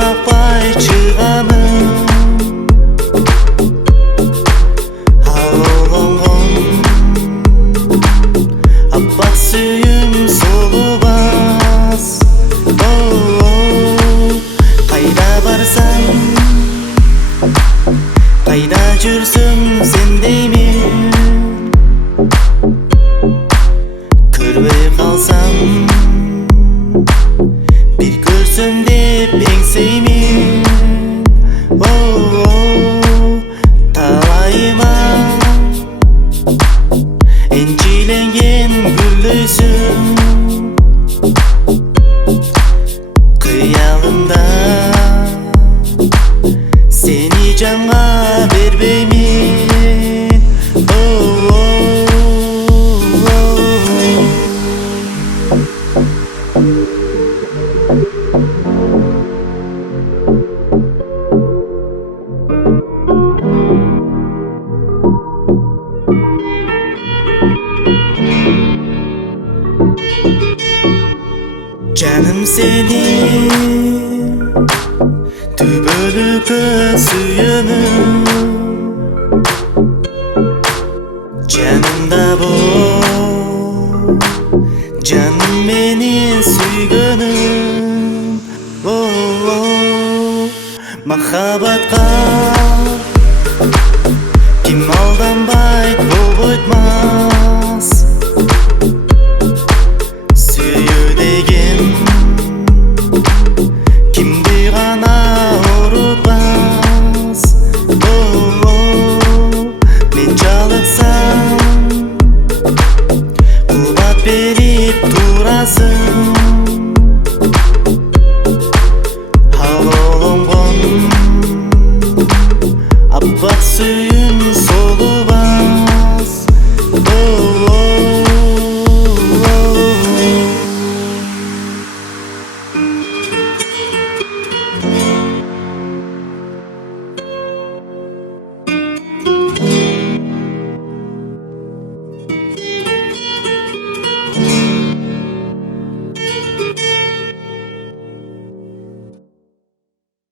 какпай чыгамын алоңгон аппак сүйүм солубас кайда барсам кайда жүрсөң сен деймин көрбөй калсам бир көрсөм деп эңсеймин талайыма энчиленген гүлдөйсүң кыялымда сени жанга бербеймин Canım seni түбөлүккө сүйөмүн жанымда бол жаным менин сүйгөнүм махабатка